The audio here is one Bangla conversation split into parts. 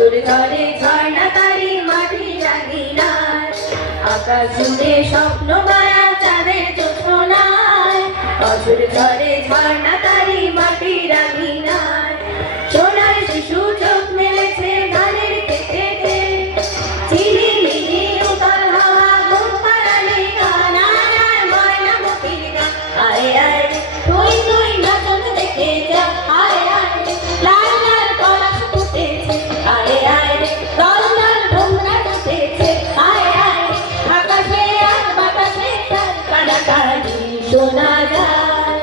বছর ধরে ঝর্ণা তারি মাটি রাঙিনায় আকাশ জুড়ে স্বপ্ন মায়া চাঁদের জোছনায় বছর ধরে ঝর্ণা তারি মাটি রাঙিনায় সোনার শিশু চোখ মেলেছে ধানের খেতেতে ঝিলিমিলি উতল হাওয়া ঘুম পাড়ানি গান আয় ময়না মতির গান আয় আয় তুই তুই নাচন দেখে যা আয় আয় লাল লাল পলাশ ফুটেছে আয় আয় লাল লাল ভোমরা উঠেছে আয় আয় আকাশে আর বাতাসে তার কানাকানি শোনা যায়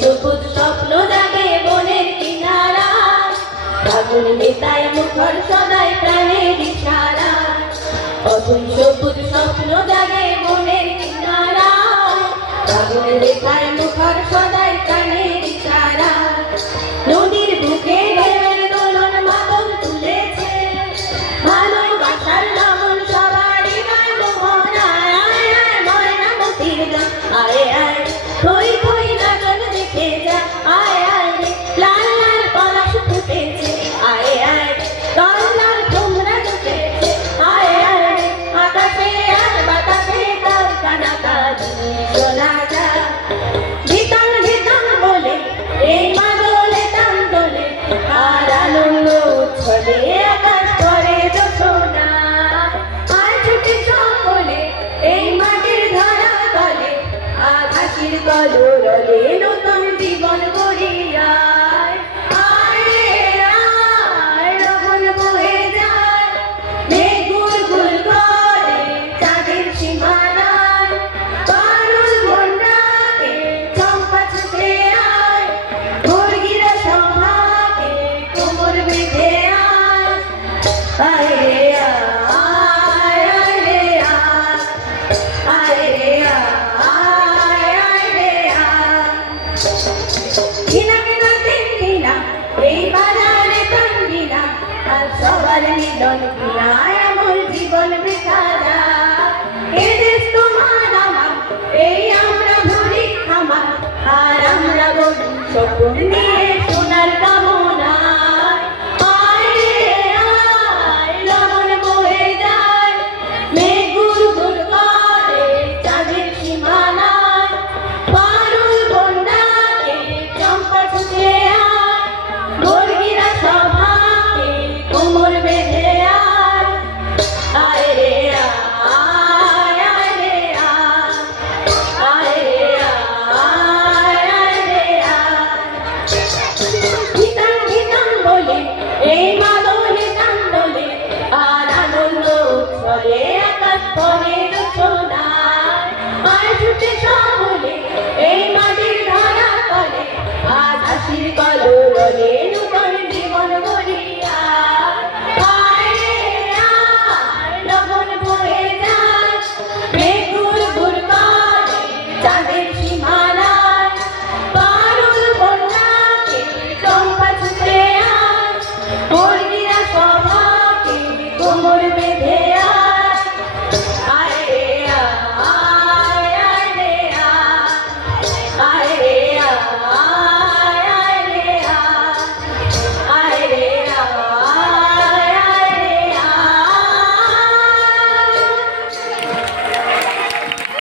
সবুজ স্বপ্ন জাগে বনের কিনারা আগুন নেতায় মুখর সদাই প্রাণের ইশারা অথই সবুজ স্বপ্ন জাগে বনের কিনারা আগুন নেতায় মুখর সদাই প্রাণের ইশারা নদীর বুকে ঢেউয়ের দোলন মাদল তুলেছে ভালোবাসার লবণ সবারই গায়ে মোহনা আয় আয় ময়না মতির গান আয় আয় থই থই নাচন দেখে যা আয় আয় লাল লাল পলাশ ফুটেছে আয় আয় লাল লাল ভোমরা উঠেছে আয় আয় আকাশে আর বাতাসে তার কানাকানি শোনা যায় ধিতাং ধিতাং বলে এই মাদলে টান তোলে আর আনন্দ উচ্ছলে আকাশ করে জোছনা আয় ছুটে সকলে এই মাটির ধরা তলে আকাশের কলরলে নতুন জীবন গড়িয়ায় আয় আয় রবন বয়ে যায় মেঘ গুল গুল করে চাঁদের সীমানায় পারুল মন্ডাকে চম্পা ছুটে আয় মুরগিরা সভাকে কোমর বেঁধে আয় আয় রে আয় আয় রে আয় রে সবার মিলন কিনায় আমার জীবন বেচারা এ দেশ তোমার আমার এই আমরা ভুলি আমার আর আমরা বলি স্বপ্ন নিয়ে সোনার কামনায় আয় রে আয় লবণ বয়ে যায় মেঘ গুল গুল করে চাঁদের সীমানায় পারুল বন্ডাকে চম্পা ছুটে আয় মুরগিরা সভাকে কোমর বেঁধে আয় আয় রে আয় আয় রে আয় রে আয় রে গীতাং গীতাং বলে এই মাদলে টান বলে আর আনন্দ উচ্ছলে আকাশ করে জোছনায় আয় ছুটে সকলে এই মাটির ধরা তলে আজ হাসির কলরলে নূতন জীবন গড়িয়ায় আয় রে আয় লবণ বয়ে যায় মেঘ গুল গুল করে চাঁদের সীমানায় পারুল বন্যাকে চম্পা ছুটে আয় মুরগিরা সভাকে কোমর বেঁধে